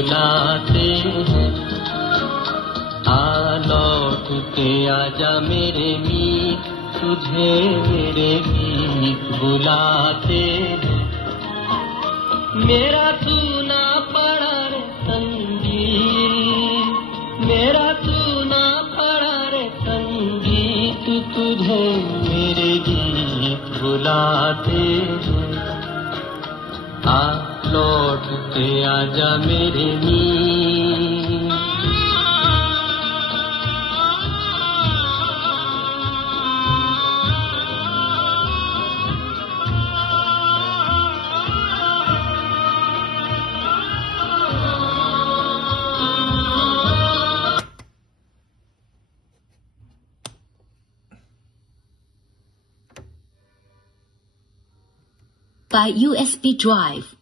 बुलाते हैं। आ लौट के आजा मेरे मीत, तुझे मेरे गीत बुलाते हैं। मेरा सूना पड़ा रे संगीत, मेरा सूना पड़ा रे संगीत, तुझे मेरे गीत बुलाते हैं। आ लौट के आजा मेरे मीत। by USB drive.